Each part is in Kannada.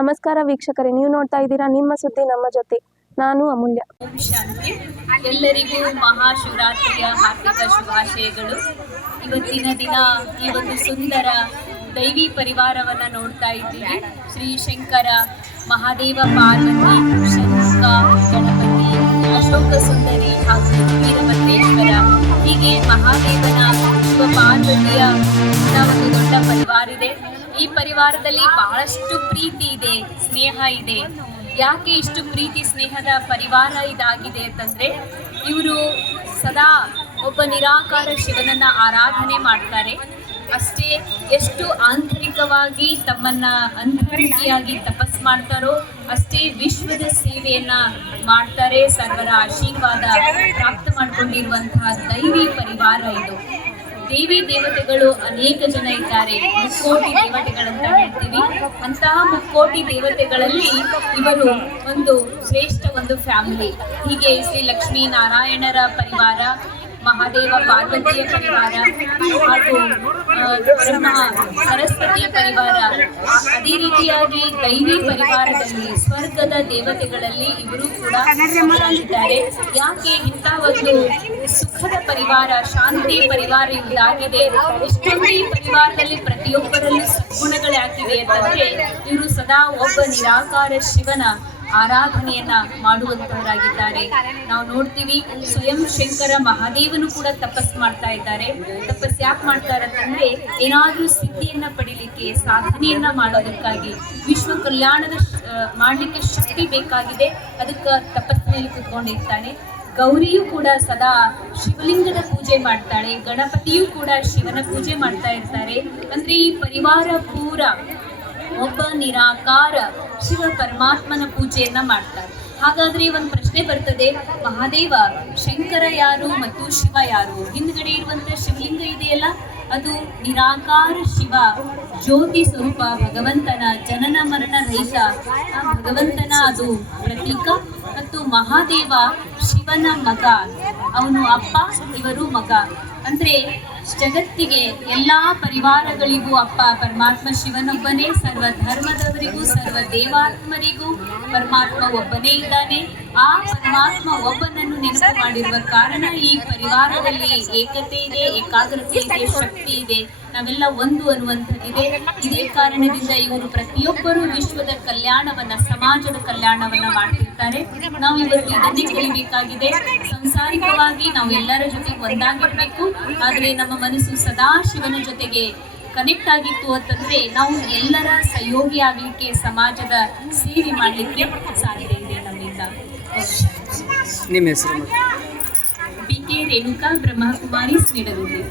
ನಮಸ್ಕಾರ ವೀಕ್ಷಕರೇ, ನೀವು ನೋಡ್ತಾ ಇದ್ದೀರಾ ನಿಮ್ಮ ಸುದ್ದಿ ನಮ್ಮ ಜೊತೆ. ನಾನು ಅಮೂಲ್ಯ. ಓಂ ಶಾಂತಿ. ಎಲ್ಲರಿಗೂ ಮಹಾಶಿವರಾತ್ರಿಯ ಹಾರ್ದಿಕ ಶುಭಾಶಯಗಳು. ಇವತ್ತಿನ ದಿನ ಈ ಒಂದು ಸುಂದರ ದೈವಿ ಪರಿವಾರವನ್ನು ನೋಡ್ತಾ ಇದ್ದೀವಿ. ಶ್ರೀ ಶಂಕರ, ಮಹಾದೇವ, ಪಾರ್ವತಿ, ಷಣ್ಮುಖ, ಗಣಪತಿ, ಅಶೋಕ ಸುಂದರಿ ಹಾಗೂ ವೀರಭದ್ರೇಶ್ವರ, ಹೀಗೆ ಮಹಾದೇವನ ಶಿವ ಪಾರ್ವತಿಯ ಒಂದು ದೊಡ್ಡ ಪರಿವಾರ ಇದೆ. ಈ ಪರಿವಾರದಲ್ಲಿ ಬಹಳಷ್ಟು ಪ್ರೀತಿ ಇದೆ, ಸ್ನೇಹ ಇದೆ. ಯಾಕೆ ಇಷ್ಟು ಪ್ರೀತಿ ಸ್ನೇಹದ ಪರಿವಾರ ಇದಾಗಿದೆ ಅಂತಂದರೆ, ಇವರು ಸದಾ ಒಬ್ಬ ನಿರಾಕಾರ ಶಿವನನ್ನ ಆರಾಧನೆ ಮಾಡ್ತಾರೆ. ಅಷ್ಟೇ ಎಷ್ಟು ಆಂತರಿಕವಾಗಿ ತಮ್ಮನ್ನ ಅಂತರ್ಮುಖಿಯಾಗಿ ತಪಸ್ ಮಾಡ್ತಾರೋ ಅಷ್ಟೇ ವಿಶ್ವದ ಸೇವೆಯನ್ನ ಮಾಡ್ತಾರೆ. ಸರ್ವರ ಆಶೀರ್ವಾದ ಪ್ರಾಪ್ತ ಮಾಡಿಕೊಂಡಿರುವಂತಹ ದೈವಿ ಪರಿವಾರ ಇದು. ದೇವಿ ದೇವತೆಗಳು ಅನೇಕ ಜನ ಇದ್ದಾರೆ, ಮುಕ್ಕೋಟಿ ದೇವತೆಗಳಂತ ಹೇಳ್ತೀವಿ. ಅಂತಹ ಮುಕ್ಕೋಟಿ ದೇವತೆಗಳಲ್ಲಿ ಇವರು ಒಂದು ಶ್ರೇಷ್ಠ ಒಂದು ಫ್ಯಾಮಿಲಿ. ಹೀಗೆ ಶ್ರೀ ಲಕ್ಷ್ಮೀ ನಾರಾಯಣರ ಪರಿವಾರ, ಮಹಾದೇವ ಪಾರ್ವತಿಯ ಪರಿವಾರ ಹಾಗೂ ಬ್ರಹ್ಮ ಸರಸ್ವತಿಯ ಪರಿವಾರ, ಅದೇ ರೀತಿಯಾಗಿ ದೈವಿ ಪರಿವಾರದಲ್ಲಿ ಸ್ವರ್ಗದ ದೇವತೆಗಳಲ್ಲಿ ಇವರು ಕೂಡ ಇದ್ದಾರೆ. ಯಾಕೆ ಇಂಥ ಒಂದು ಸುಖದ ಪರಿವಾರ, ಶಾಂತಿ ಪರಿವಾರ ಇದಾಗಿದೆ? ಇಷ್ಟೊಂದು ಈ ಪರಿವಾರದಲ್ಲಿ ಪ್ರತಿಯೊಬ್ಬರಲ್ಲೂ ಸದ್ಗುಣಗಳು ಯಾಕಿವೆ ಅಂತಂದ್ರೆ, ಇವರು ಸದಾ ಒಬ್ಬ ನಿರಾಕಾರ ಶಿವನ ಆರಾಧನೆಯನ್ನ ಮಾಡುವಂತವರಾಗಿದ್ದಾರೆ. ನಾವು ನೋಡ್ತೀವಿ, ಸ್ವಯಂ ಶಂಕರ ಮಹಾದೇವನು ಕೂಡ ತಪಸ್ ಮಾಡ್ತಾ ಇದ್ದಾರೆ. ತಪಸ್ ಯಾಕೆ ಮಾಡ್ತಾರೆ ಅಂತಂದ್ರೆ, ಏನಾದ್ರೂ ಸಿದ್ಧಿಯನ್ನ ಪಡಿಲಿಕ್ಕೆ, ಸಾಧನೆಯನ್ನ ಮಾಡೋದಕ್ಕಾಗಿ, ವಿಶ್ವ ಕಲ್ಯಾಣದ ಮಾಡ್ಲಿಕ್ಕೆ ಶಕ್ತಿ ಬೇಕಾಗಿದೆ. ಅದಕ್ಕೆ ತಪಸ್ಸಿನಲ್ಲಿ ಕುತ್ಕೊಂಡಿರ್ತಾನೆ. ಗೌರಿಯೂ ಕೂಡ ಸದಾ ಶಿವಲಿಂಗದ ಪೂಜೆ ಮಾಡ್ತಾಳೆ. ಗಣಪತಿಯೂ ಕೂಡ ಶಿವನ ಪೂಜೆ ಮಾಡ್ತಾ ಇರ್ತಾರೆ. ಅಂದ್ರೆ ಈ ಪರಿವಾರ ಪೂರ ಒಬ್ಬ ನಿರಾಕಾರ ಶಿವ ಪರಮಾತ್ಮನ ಪೂಜೆಯನ್ನ ಮಾಡ್ತಾರೆ. ಹಾಗಾದ್ರೆ ಒಂದು ಪ್ರಶ್ನೆ ಬರ್ತದೆ, ಮಹಾದೇವ ಶಂಕರ ಯಾರು ಮತ್ತು ಶಿವ ಯಾರು? ಹಿಂದ್ಗಡೆ ಇರುವಂತ ಶಿವಲಿಂಗ ಇದೆಯಲ್ಲ, ಅದು ನಿರಾಕಾರ ಶಿವ, ಜ್ಯೋತಿ ಸ್ವರೂಪ ಭಗವಂತನ, ಜನನ ಮರಣ ರಹಿತ ಭಗವಂತನ ಅದು ಪ್ರತೀಕ. ಮತ್ತು ಮಹಾದೇವ ಶಿವನ ಮಗ, ಅವನು ಅಪ್ಪ, ಇವರು ಮಗ. ಅಂದ್ರೆ ಜಗತ್ತಿಗೆ ಎಲ್ಲಾ ಪರಿವಾರಗಳಿಗೂ ಅಪ್ಪ ಪರಮಾತ್ಮ ಶಿವನೊಬ್ಬನೇ. ಸರ್ವ ಧರ್ಮದವರಿಗೂ, ಸರ್ವ ದೇವಾತ್ಮರಿಗೂ ಪರಮಾತ್ಮ ಒಬ್ಬನೇ ಇದ್ದಾನೆ. ಆ ಪರಮಾತ್ಮ ಒಬ್ಬನನ್ನು ನೆನಪು ಮಾಡಿರುವ ಕಾರಣ ಈ ಪರಿವಾರದಲ್ಲಿ ಏಕತೆ ಇದೆ, ಏಕಾಗ್ರತೆ ಇದೆ, ಶಕ್ತಿ ಇದೆ, ನಾವೆಲ್ಲ ಒಂದು ಅನ್ನುವಂಥದ್ದಿದೆ. ಇದೇ ಕಾರಣದಿಂದ ಇವರು ಪ್ರತಿಯೊಬ್ಬರು ವಿಶ್ವದ ಕಲ್ಯಾಣವನ್ನ, ಸಮಾಜದ ಕಲ್ಯಾಣವನ್ನ ಮಾಡ್ತಿರ್ತಾರೆ. ನಾವು ಇವತ್ತು ಇದನ್ನೇ ಕಲಿಬೇಕಾಗಿದೆ. ಸಂಸಾರಿಕವಾಗಿ ನಾವು ಎಲ್ಲರ ಜೊತೆಗೆ ಒಂದಾಗಿರ್ಬೇಕು. ಆದ್ರೆ ನಮ್ಮ ಮನಸ್ಸು ಸದಾ ಶಿವನ ಜೊತೆಗೆ ಕನೆಕ್ಟ್ ಆಗಿತ್ತು ಅಂತಂದ್ರೆ, ನಾವು ಎಲ್ಲರ ಸಹಯೋಗಿ ಆಗ್ಲಿಕ್ಕೆ, ಸಮಾಜದ ಸೇವೆ ಮಾಡ್ಲಿಕ್ಕೆ ಸಾಧ್ಯ ಇದೆ ನಮ್ಮಿಂದ. ನಿಮ್ಮ ಹೆಸರು? BK ರೇಣುಕಾ, ಬ್ರಹ್ಮಕುಮಾರಿ, ನಿಡಗುಂದಿ.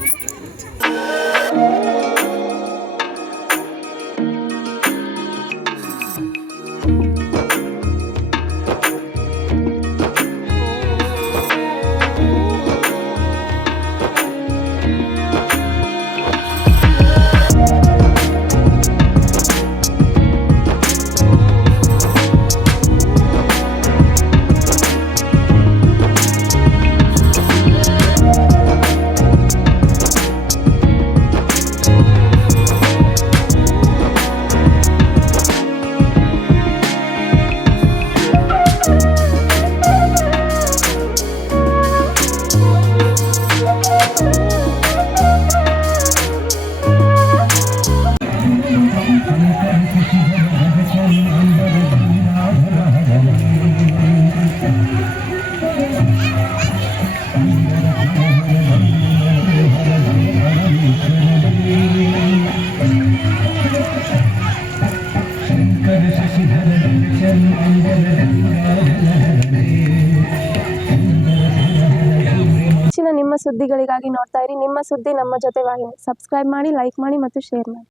ಹೆಚ್ಚಿನ ನಿಮ್ಮ ಸುದ್ದಿಗಳಿಗಾಗಿ ನೋಡ್ತಾ ಇರಿ ನಿಮ್ಮ ಸುದ್ದಿ ನಮ್ಮ ಜೊತೆ ವಾಹಿನಿ. ಸಬ್ಸ್ಕ್ರೈಬ್ ಮಾಡಿ, ಲೈಕ್ ಮಾಡಿ ಮತ್ತು ಶೇರ್ ಮಾಡಿ.